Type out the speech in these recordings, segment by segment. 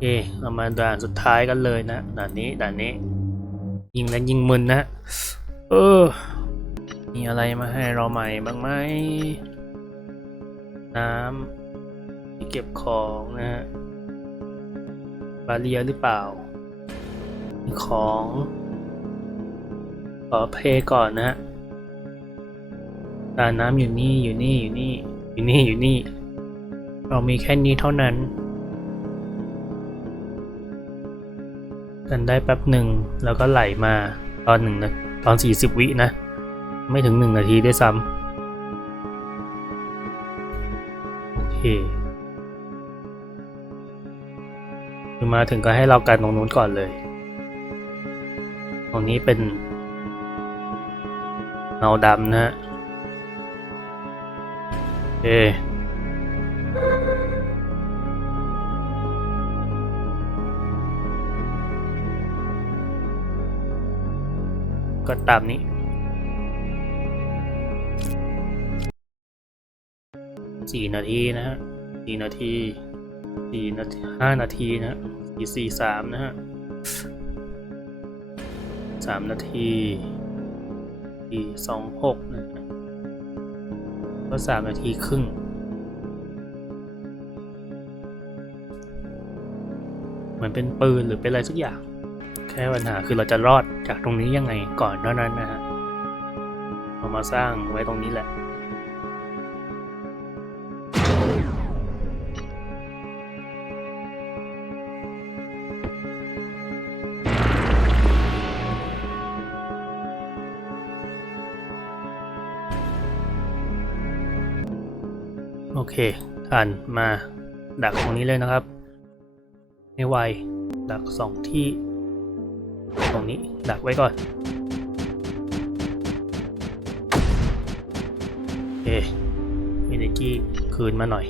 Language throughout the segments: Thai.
เอะเรามาด่านสุดท้ายกันเลยนะด่านนี้ด่านนี้ ยิงแล้วยิงมึนนะ เออ มีอะไรมาให้เราใหม่บ้างไหมน้ำที่เก็บของนะฮะบาเรียหรือเปล่ามีของขอเพลย์ก่อนนะฮะตาน้ำอยู่นี่อยู่นี่อยู่นี่อยู่นี่อยู่นี่ เรามีแค่นี้เท่านั้น กันได้แป๊บหนึ่งแล้วก็ไหลมาตอนหนึ่งนะตอนสี่สิบวินะ ไม่ถึงหนึ่งนาทีด้วยซ้ำโอเคคือมาถึงก็ให้เรากันตรงนู้นก่อนเลย ตรงนี้เป็นเงาดำนะฮะโอ ก็ตามนี้สี่นาทีนะฮะสี่นาทีสี่นาทีห้านาทีนะฮะสี่สี่สามนะฮะสามนาทีสี่สองหกนะฮะก็สามนาทีครึ่งเหมือนเป็นปืนหรือเป็นอะไรสักอย่าง แค่ปัญหาคือเราจะรอดจากตรงนี้ยังไงก่อนเท่านั้นนะฮะเรามาสร้างไว้ตรงนี้แหละโอเคทันมาดักตรงนี้เลยนะครับไม่ไวดักสองที่ ตรงนี้ดักไว้ก่อนโอเคเอเนจีคืนมาหน่อย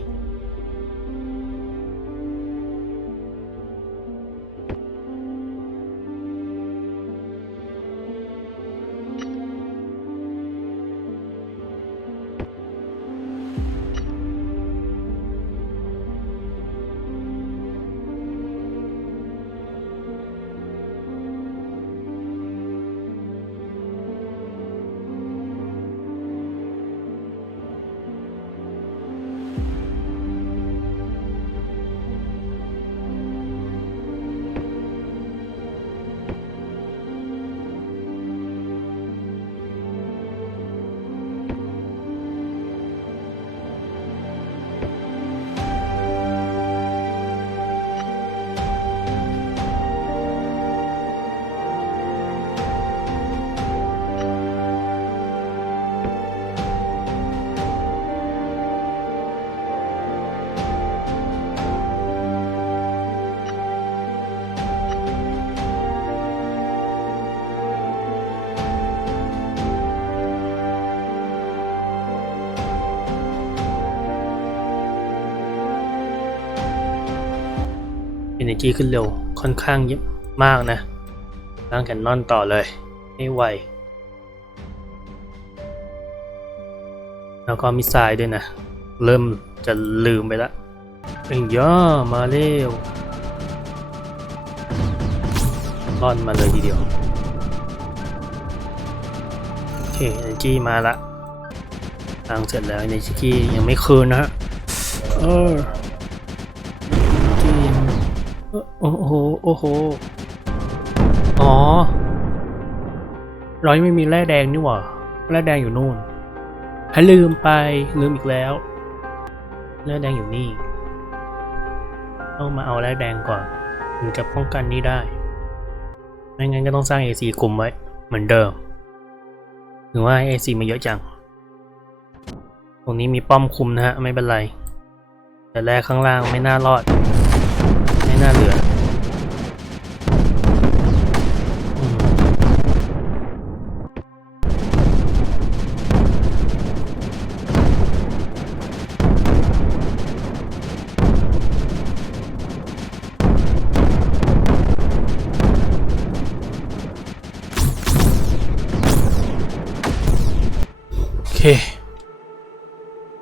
energy ขึ้นเร็วค่อนข้างเยอะมากนะสร้างแคนนอนต่อเลยให้ไว แล้วก็มิสไซล์ด้วยนะ เริ่มจะลืมไปละเอ้ยย่อมาเร็วร่อนมาเลยทีเดียว โอเค energy มาละสร้างเสร็จแล้ว energy ยังไม่คืนนะฮะเออ โอ้โห โอ้โห อ๋อ เรายังไม่มีแร่แดงนี่หว่า แร่แดงอยู่นู่นให้ลืมไปลืมอีกแล้ว แร่แดงอยู่นี่ ต้องมาเอาแร่แดงก่อนถึงจะป้องกันนี้ได้ ไม่งั้นก็ต้องสร้าง AC กลุ่มไว้ เหมือนเดิม ถึงว่า AC มาเยอะจัง ตรงนี้มีป้อมคุมนะฮะ ไม่เป็นไร แต่แร่ข้างล่างไม่น่ารอด ไม่น่าเหลือ เค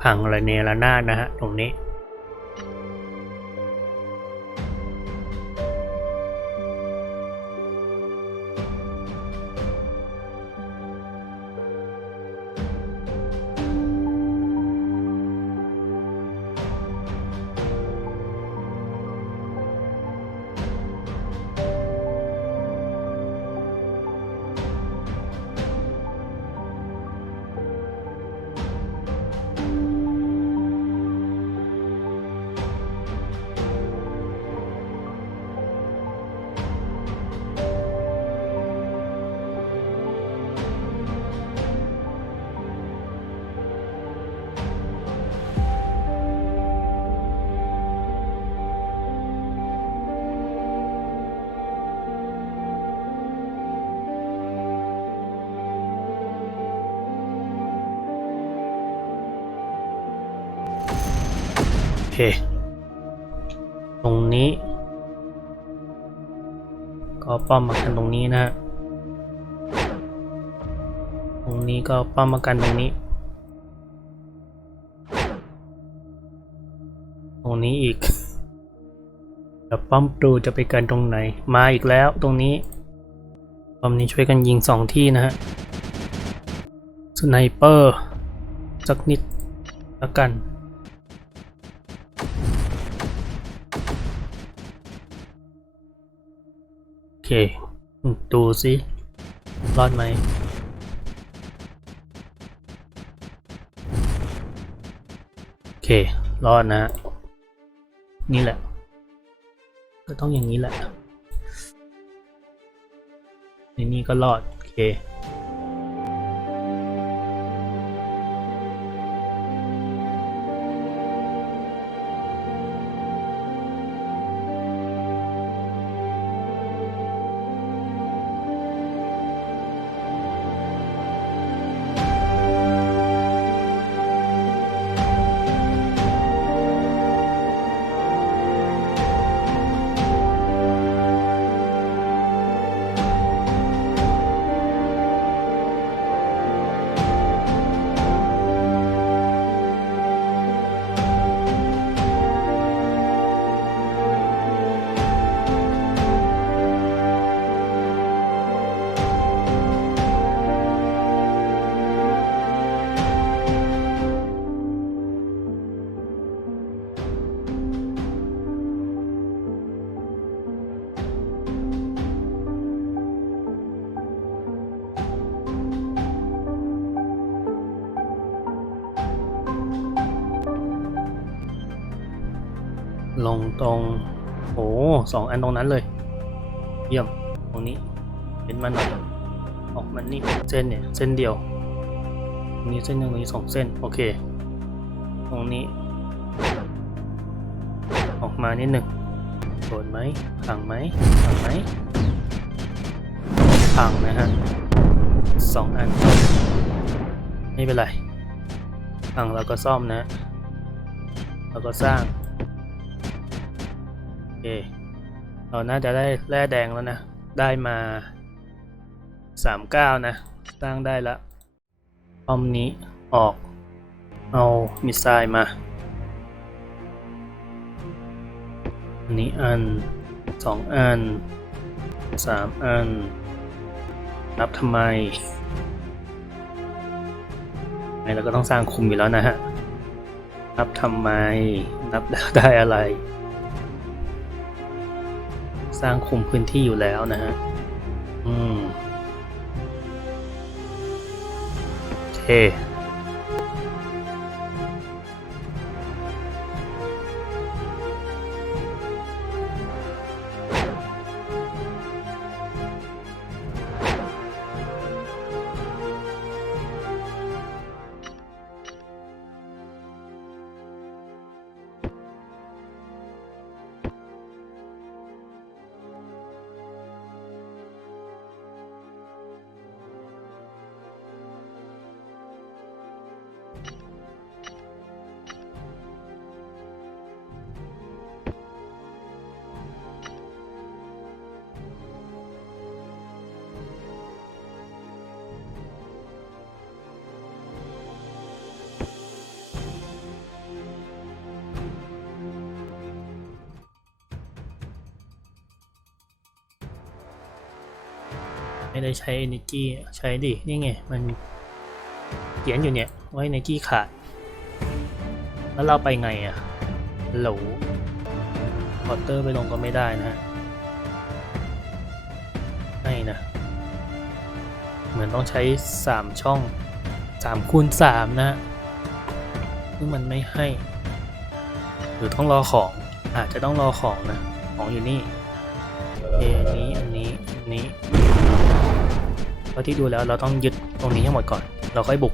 พังระเนระนาดนะฮะตรงนี้ เค ตรงนี้ ก็ป้อมมากันตรงนี้นะฮะ ตรงนี้ก็ป้อมมากันตรงนี้ ตรงนี้อีกแล้วป้อมปลูจะไปกันตรงไหน มาอีกแล้วตรงนี้ป้อมนี้ช่วยกันยิงสองที่นะฮะ สไนเปอร์สักนิดละกัน เค ดูสิรอดไหมโอเค รอดนะฮะนี่แหละ ก็ต้องอย่างนี้แหละในนี่ก็รอด โอเค ตรงโอ้สองอันตรงนั้นเลย เยี่ยมตรงนี้เป็นมาหน่อยออกมานี่เส้นเนี่ยเส้นเดียวตรงนี้เส้นหนึ่งตรงนี้สองเส้นโอเค ตรงนี้ ออกมานิดหนึ่งโดนไหมพังไหมพังไหมพังนะฮะสองอันไม่เป็นไรพังเราก็ซ่อมนะเราก็สร้าง เคเราน่าจะได้แร่แดงแล้วนะ ได้มาสามเก้านะ สร้างได้ละป้อมนี้ออก เอามิสไซล์มา อันนี้อันสองอันสามอัน นับทำไมไม่เราก็ต้องสร้างคุมอยู่แล้วนะฮะ นับทำไม นับได้อะไร สร้างคุมพื้นที่อยู่แล้วนะฮะ อืมโอเค ไม่ได้ใช้ energy ใช้ดิ นี่ไง มันเขียนอยู่เนี่ยว่า energy ขาด แล้วเราไปไงอะ่ะโหลพอเตอร์ไปลงก็ไม่ได้นะฮะไม่นะ เหมือนต้องใช้ 3 ช่อง 3คูณ3นะซึ่งมันไม่ให้ หรือต้องรอของอาจจะต้องรอของนะ ของอยู่นี่เออันนี้อันนี้อันนี้ เราะที่ดูแล้วเราต้องยึดตรงนี้ให้หมดก่อน เราค่อยบุก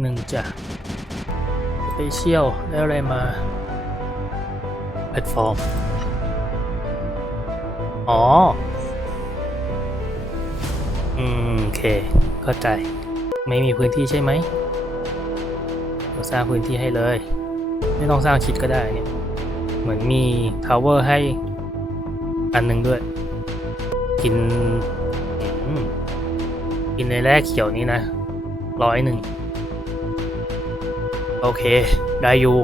หนึ่งจ้ะสเปเชียลได้อะไรมาแพลตฟอร์ม อ๋อ อืม โอเค เข้าใจ ไม่มีพื้นที่ใช่ไหมเราสร้างพื้นที่ให้เลย ไม่ต้องสร้างชิดก็ได้เนี่ย เหมือนมีทาวเวอร์ให้อันหนึ่งด้วย กินกินในแรกเขียวนี้นะร้อยหนึ่ง โอเค ได้อยู่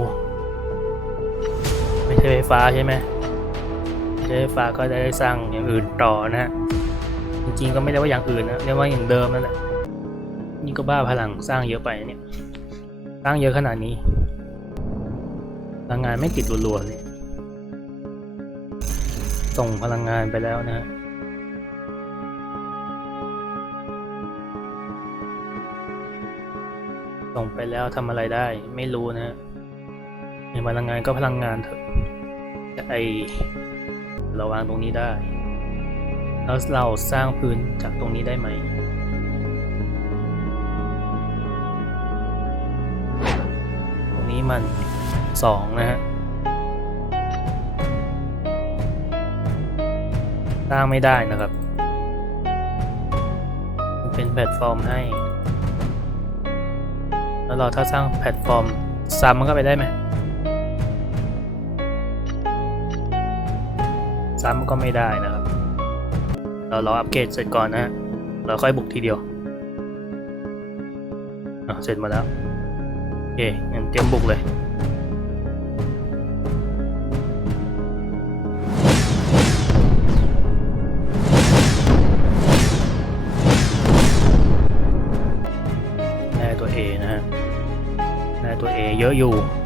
ไม่ใช่ไฟฟ้าใช่ไหมไม่ใช่ไฟฟ้าก็ได้สร้างอย่างอื่นต่อนะฮะ จริงๆก็ไม่ได้ว่าอย่างอื่นนะเรียกว่าอย่างเดิมนั่นแหละนี่ก็บ้าพลังสร้างเยอะไปเนี่ย สร้างเยอะขนาดนี้พลังงานไม่ติดรัวๆเลยส่งพลังงานไปแล้วนะฮะ ส่งไปแล้วทำอะไรได้ ไม่รู้นะฮะในพลังงานก็พลังงานเถอะแต่ไอเราวางตรงนี้ได้ แล้วเราสร้างพื้นจากตรงนี้ได้ไหมตรงนี้มันสองนะฮะสร้างไม่ได้นะครับ เป็นแพลตฟอร์มให้ แล้วเราถ้าสร้างแพลตฟอร์มซ้ำมันก็ไปได้ไหมซ้ำก็ไม่ได้นะครับ เรารออัปเกรดเสร็จก่อนนะฮะเราค่อยบุกทีเดียวอะเสร็จมาแล้วโอเคงั้นเตรียมบุกเลย ตั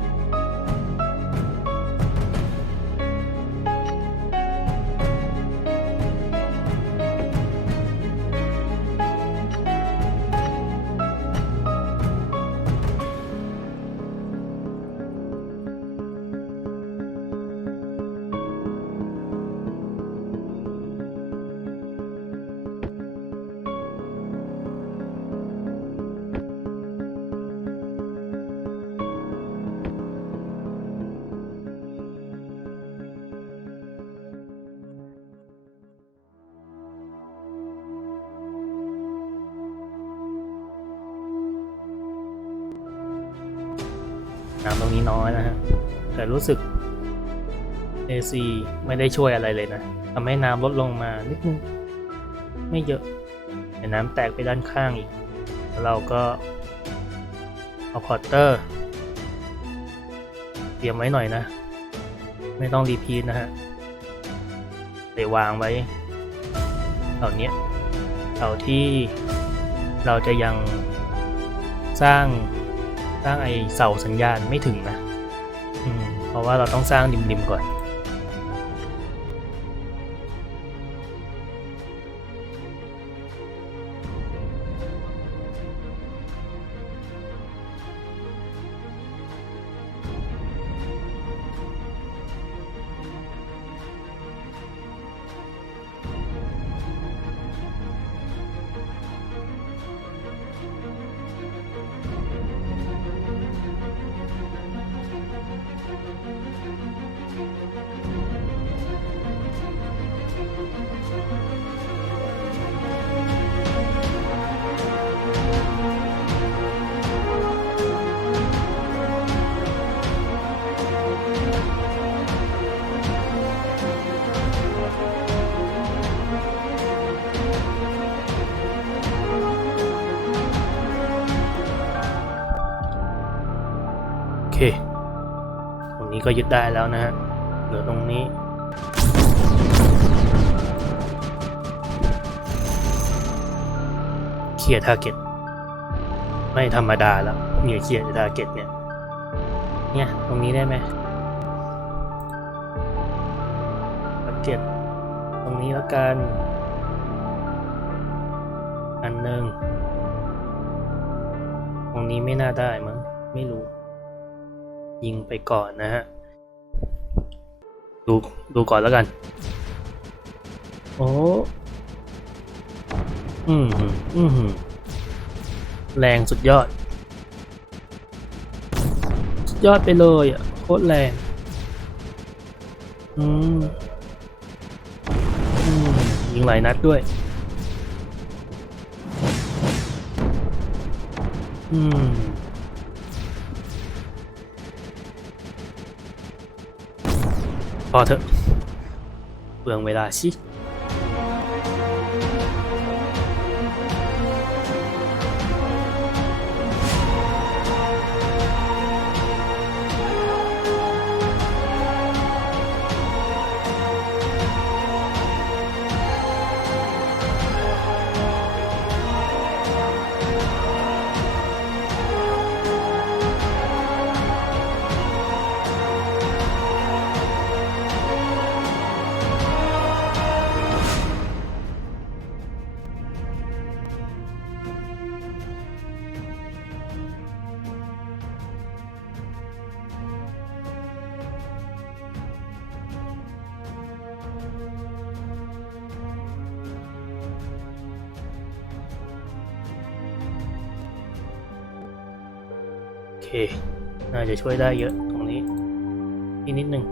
นี้น้อยนะฮะ แต่รู้สึก AC ไม่ได้ช่วยอะไรเลยนะทำให้น้ำลดลงมานิดนึง ไม่เยอะแต่น้ำแตกไปด้านข้างอีก แล้วเราก็เอาพอร์เตอร์ เตรียมไว้หน่อยนะ ไม่ต้องรีพีทนะฮะไปวางไว้แถวเนี้ยแถวที่เราจะยังสร้าง สร้างไอเสาสัญญาณไม่ถึงนะ อืม เพราะว่าเราต้องสร้างริมๆก่อน รงนี้ก็ยึดได้แล้วนะฮะเหลือตรงนี้ เคลียร์ทาร์เก็ตไม่ธรรมดาแล้วเนี่ยเคลียร์ทาร์เก็ตเนี่ยเนี่ยตรงนี้ได้ไหมทาร์เก็ตตรงนี้แล้วกัน อันหนึ่งตรงนี้ไม่น่าได้มั้งไม่รู้ ยิงไปก่อนนะฮะ ดูดูก่อนแล้วกัน โอ้อืมหืมอืมหืมแรงสุดยอด สุดยอดไปเลยอะ โคตรแรง อืมอืมยิงหลายนัดด้วย อืม พอเถอะเเค น่าจะช่วยได้เยอะตรงนี้อีกนิดหนึ่ง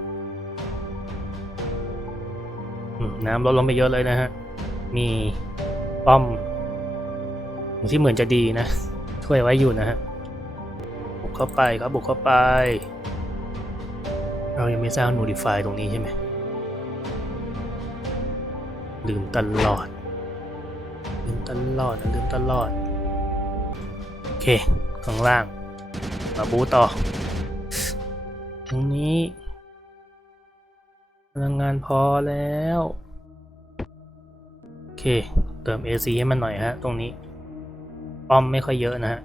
น้ำลดลงไปเยอะเลยนะฮะ มีป้อมที่เหมือนจะดีนะ ช่วยไว้อยู่นะฮะ บุกเข้าไปครับบุกเข้าไป เรายังไม่สร้าง Notify ตรงนี้ใช่ไหมลืมตลอด ลืมตลอดลืมตลอด โอเค ข้างล่าง มาบูต่อ ตรงนี้พลังงานพอแล้ว โอเค เติม AC ให้มันหน่อยฮะ ตรงนี้ ป้อมไม่ค่อยเยอะนะฮะ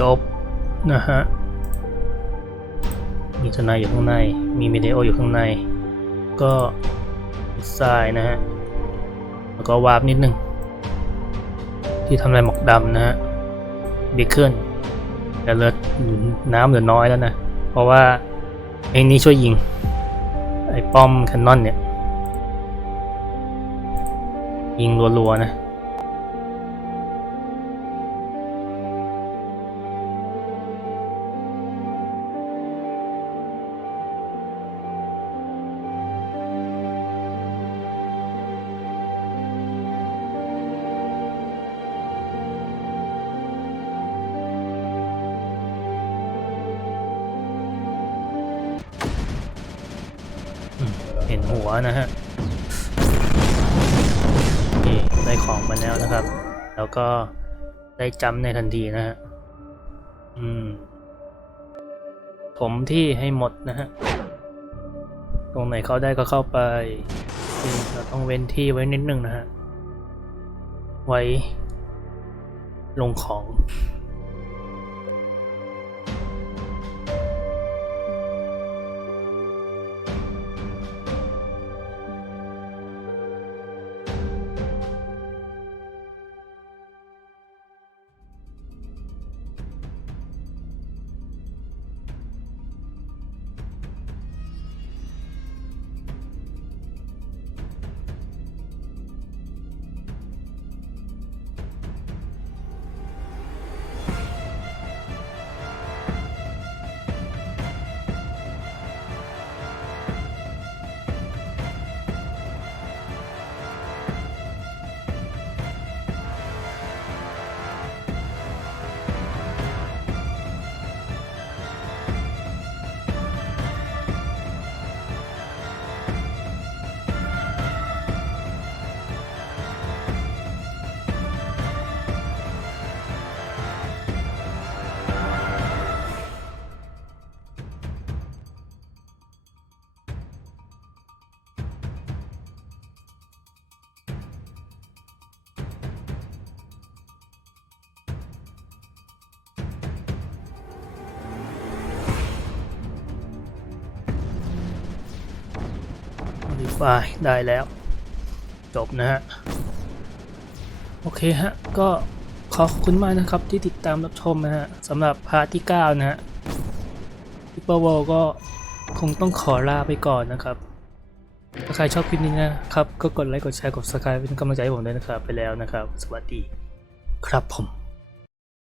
จบนะฮะ มีทนายอยู่ข้างใน มีวิดีโออยู่ข้างใน ก็ทรายนะฮะ แล้วก็วาร์ปนิดนึง ที่ทำลายหมอกดำนะฮะบีเกิลแต่เลือดน้ำเหลือน้อยแล้วนะ เพราะว่าไอ้นี่ช่วยยิง ไอ้ป้อมแคนนอนเนี่ย ยิงรัวๆนะ หัวนะฮะนี่ได้ของมาแล้วนะครับ แล้วก็ได้จำในทันทีนะฮะ อืม ผมที่ให้หมดนะฮะ ตรงไหนเข้าได้ก็เข้าไปเราต้องเว้นที่ไว้นิดนึงนะฮะ ไว้ลงของ modify ได้แล้ว จบนะฮะ โอเคฮะ ก็ขอบคุณมากนะครับที่ติดตามรับชมนะฮะสำหรับพาร์ทที่ 9 นะฮะ Super World ก็คงต้องขอลาไปก่อนนะครับ ถ้าใครชอบคลิปนี้นะครับ ก็กดไลค์กดแชร์กด subscribe เป็นกำลังใจให้ผมด้วยนะครับ ไปแล้วนะครับ สวัสดีครับผม